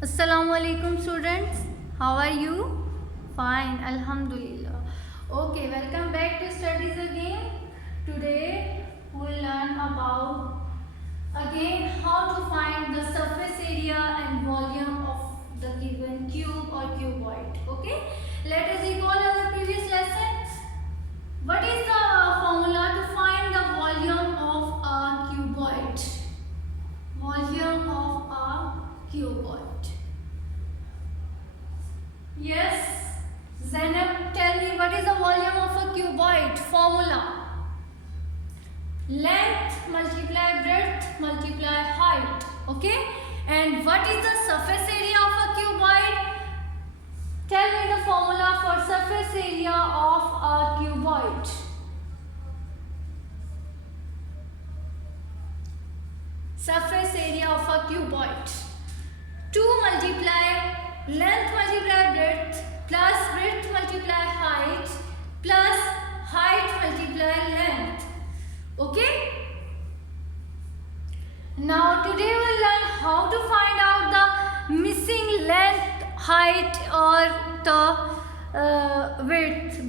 Assalamu alaikum students. How are you? Fine, Alhamdulillah. Okay, welcome back to studies again. Today we will learn about again how to find the surface area and volume of the given cube or cuboid. Okay, let us recall our previous lesson. What is the formula to find the volume of a cuboid? Volume of a cuboid. Yes, Zainab, tell me what is the volume of a cuboid? Formula: length multiply breadth multiply height. Okay, and what is the surface area of a cuboid? Tell me the formula for surface area of a cuboid. Surface area of a cuboid: 2 multiply length multiply breadth plus breadth multiply height plus height multiply length. Okay, now today we will learn how to find out the missing length, height or the breadth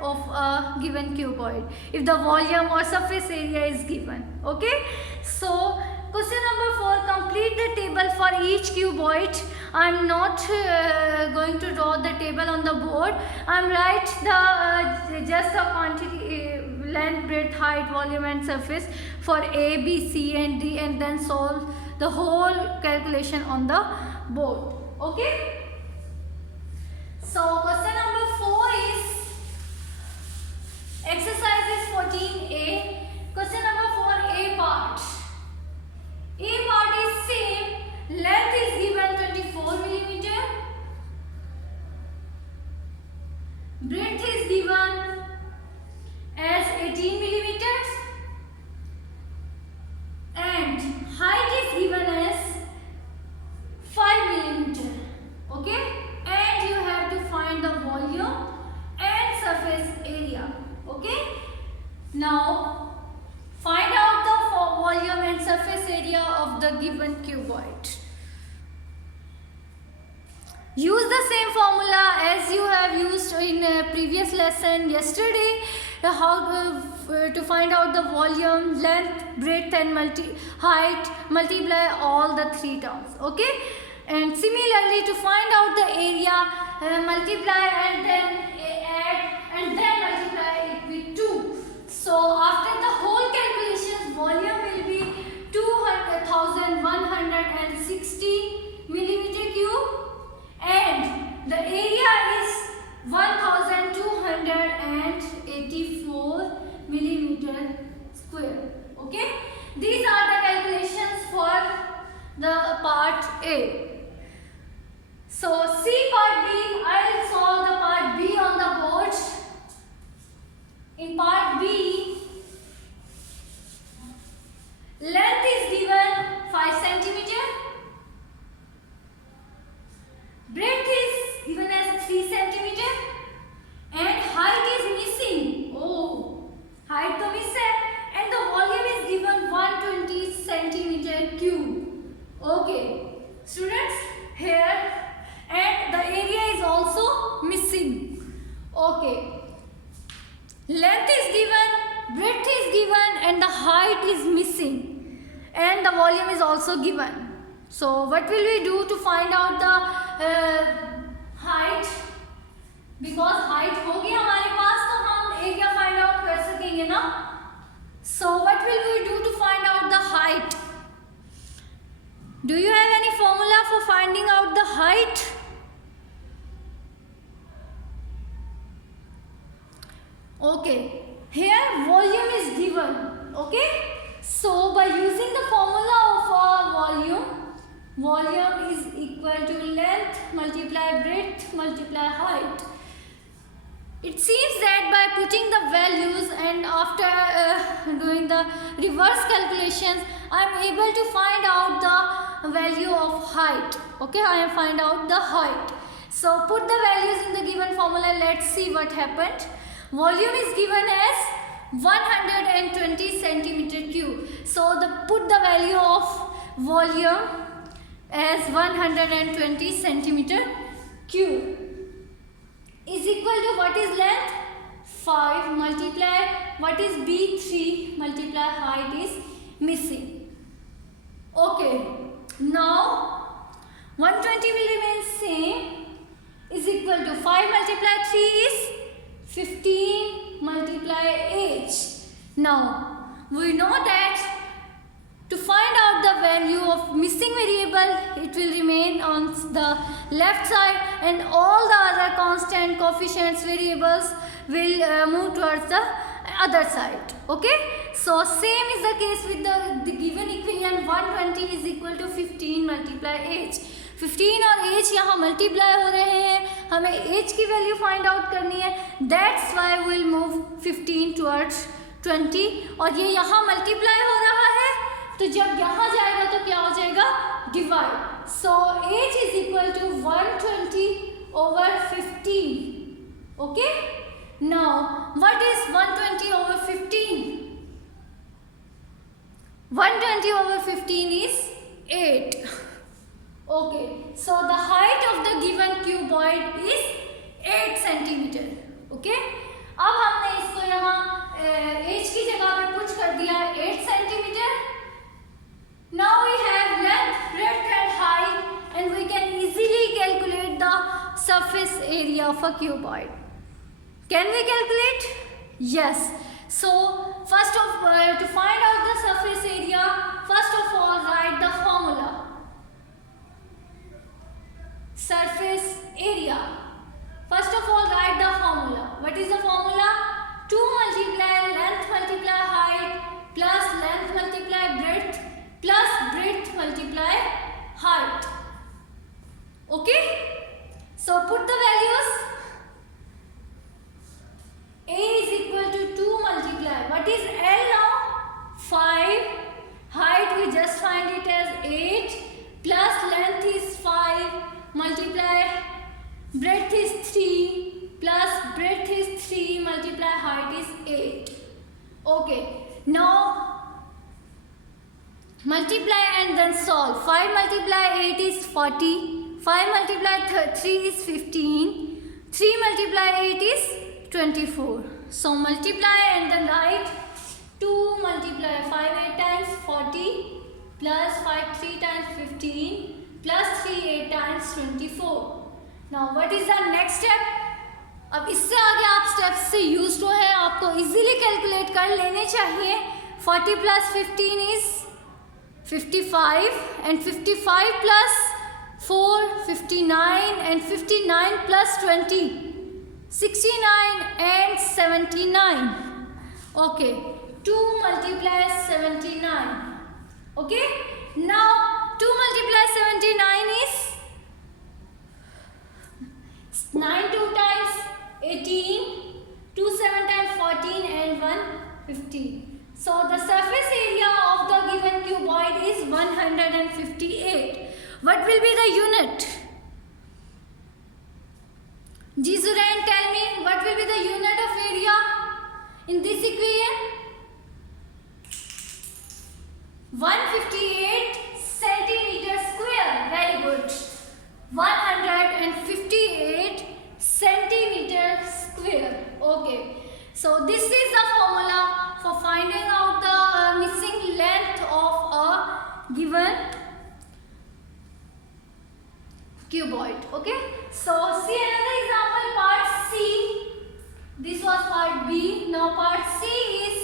of a given cuboid if the volume or surface area is given. Okay, so question number 4, complete the table for each cuboid. I am not going to draw the table on the board. I am write the just the quantity, length, breadth, height, volume and surface for A, B, C and D, and then solve the whole calculation on the board. Okay. So question number 4 is exercises 14A. Question number 4, A part. A part is same. Length is given 24 millimeter. Breadth is given as 18 millimeters. And height is given as 5 millimeter. Okay? And you have to find the volume and surface area. Okay? Now, find out the volume and surface area of the given cuboid. Use the same formula as you have used in a previous lesson yesterday. How to find out the volume, length, breadth and height, multiply all the 3 terms. Okay, and similarly to find out the area, multiply and then add and then multiply it with 2. So after the whole calculations, volume will be 200,160 millimeter cube and the area is 1284 millimeter square. Okay, these are the calculations for the part A. So see part B. I will solve the part B on the board. In part B, length is given 5 centimeter. Breadth is given as 3 centimeter. And height is missing. Oh, height to miss hai. And the volume is given 120 centimeter cube. Okay, students, here, and the area is also missing. Okay, length is given, breadth is given and the height is missing and the volume is also given. So what will we do to find out the height? Because height होगी हमारे पास तो हम area find out कर सकेंगे ना. So what will we do to find out the height? Do you have any formula for finding out the height? Okay, here volume is given. Okay, so by using the formula of volume is equal to length multiply breadth multiply height. It seems that by putting the values and after doing the reverse calculations, I am able to find out the value of height. Okay, I am find out the height. So put the values in the given formula. Let's see what happened. Volume is given as 120 centimeter cube. So put the value of volume as as 120 centimeter cube is equal to what is length? 5 multiply what is B? 3 multiply height is missing. Okay, now 120 will remain same is equal to 5 multiply 3 is 15 multiply h. Now we know that to find out the value of missing variable, it will remain on the left side and all the other constant coefficients variables will move towards the other side. Okay, so same is the case with the given equation 120 is equal to 15 multiply h. 15 और h यहाँ multiply हो रहे हैं, हमें h की value find out करनी है, that's why will move 15 towards 20 और ये यहाँ मल्टीप्लाई हो रहा है तो जब यहाँ जाएगा तो क्या हो जाएगा? Divide. So h is equal to 120 over 15. Okay, now what is 120 over 15? 120 over 15 is 8. Okay, so the height of the given cuboid is 8 centimeter. Okay, अब हमने इसको यहाँ h की जगह पे पुट कर दिया 8 centimeter. Now we have length, breadth and height and we can easily calculate the surface area of a cuboid. Can we calculate? Yes. So first of all, to find out the surface area, first of all write the formula. Surface area. First of all write the formula. What is the formula? 2 multiply length multiply height plus length multiply breadth plus breadth multiply height. Okay? So put the values. A is equal to 2 multiply. What is L now? 5. Height we just find it as 8 plus length is 5 multiply breadth is 3 plus breadth is 3 multiply height is 8. Okay, now multiply and then solve. 5 multiply 8 is 40. 5 multiply 3 is 15. 3 multiply 8 is 24. So multiply and then write 2 multiply 5 8 times 40 plus 5 3 times 15 plus 3 8 times 24. Now what is the next step? अब इससे आगे आप steps से used तो है, आपको easily calculate कर लेने चाहिए. 40 plus 15 is 55 and 55 plus 4 59 and 59 plus 20 69 and 79. Okay, 2 multiply 79. Okay, now 2 multiply 79 is 9 2 times 18, 2 7 times 14 and 1 15. So the surface area of the given cuboid is 158. What will be the unit? Jizuran, tell me what will be the unit of area in this equation? 158 centimeter square. Very good. 158 centimeter square. Okay. So this is the formula for finding out the missing length of a given cuboid. Okay. So see another example, part C. This was part B. Now part C is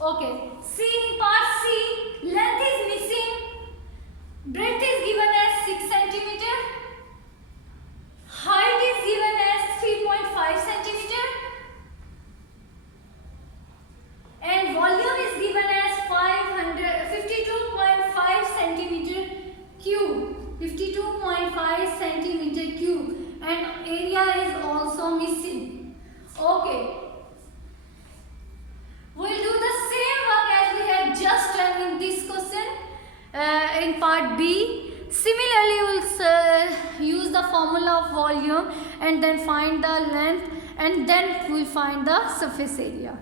okay. See part C, length is missing, breadth is given as 6 centimeter, height is given as 3.5 centimeter, and volume is given as 52.5 centimeter cube. 52.5 centimeter cube, and area is also missing. Okay. We'll do the same work as we had just done in this question in part B. Similarly, we'll use the formula of volume and then find the length and then we will find the surface area.